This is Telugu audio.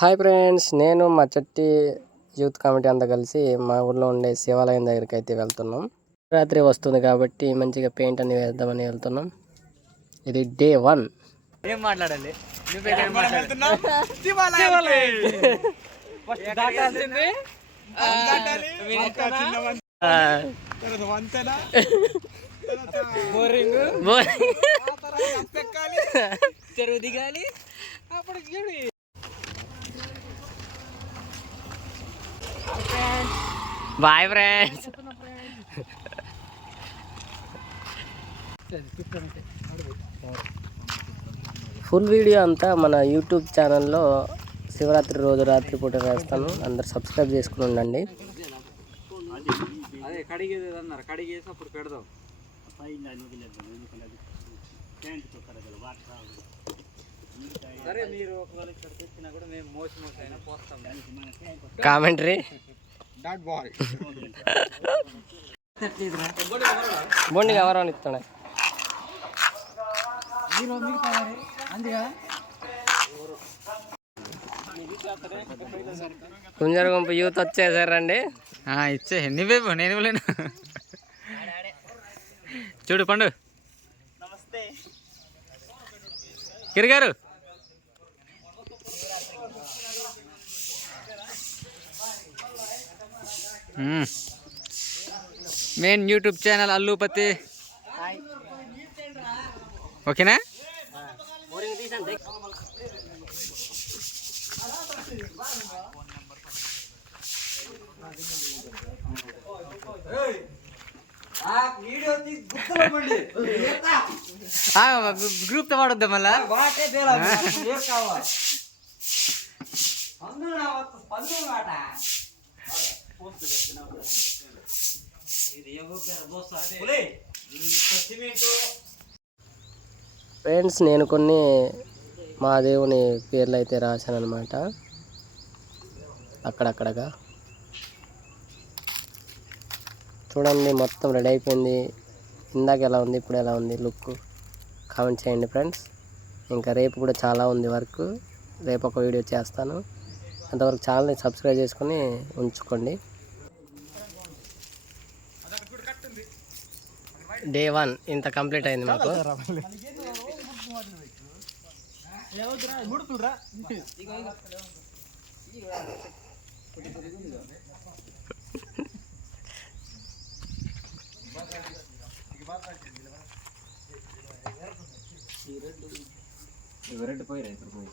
హాయ్ ఫ్రెండ్స్ నేను మా చట్టి యూత్ కమిటీ అంతా కలిసి మా ఊర్లో ఉండే శివాలయం దగ్గరికి అయితే వెళ్తున్నాం. రాత్రి వస్తుంది కాబట్టి మంచిగా పెయింట్ అని వేద్దామని వెళ్తున్నాం. ఇది డే వన్. ఏం మాట్లాడాలి? నువ్వేం మాట్లాడాలి? ఫస్ట్ దాటాల్సింది బోరింగ్. చెరువు దిగాలి. అప్పుడు బాయ్ ఫ్రెండ్స్ ఫుల్ వీడియో అంతా మన యూట్యూబ్ ఛానల్లో శివరాత్రి రోజు రాత్రి పూట వేస్తాను అందరు సబ్స్క్రైబ్ చేసుకుని ఉండండి. అదే కడిగేది అన్నారు. కడిగేసి అప్పుడు పెడదాం. సరే మీరు ఒకవేళ ఇక్కడ తెచ్చినా కూడా మేము మోసి మోసి అయినా పోస్తాం. కామెంటరీ. డాట్ బాయ్ బొండి అందుగా కుంజర గుంపు యూత్ వచ్చేసారండి. ఇచ్చే. నువ్వే పో, నేను ఇవ్వలేను చూడు పండు నమస్తే. కిరిగారు మెయిన్ యూట్యూబ్ ఛానల్ అల్లుపతి ఓకేనా గ్రూప్తో వాడొద్దా మళ్ళా ఫ్రెండ్స్ నేను కొన్ని మా దేవుని పేర్లు అయితే రాశాను అనమాట అక్కడక్కడగా. చూడండి మొత్తం రెడీ అయిపోయింది. ఇందాక ఎలా ఉంది ఇప్పుడు ఎలా ఉంది లుక్? కామెంట్ చేయండి ఫ్రెండ్స్. ఇంకా రేపు కూడా చాలా ఉంది వర్క్. రేపు ఒక వీడియో చేస్తాను. అంతవరకు ఛానల్ని సబ్స్క్రైబ్ చేసుకొని ఉంచుకోండి. డే వన్ ఇంత కంప్లీట్ అయింది మాకు. ఎవరెంట్ పోయిరా ఇప్పుడు పోయి.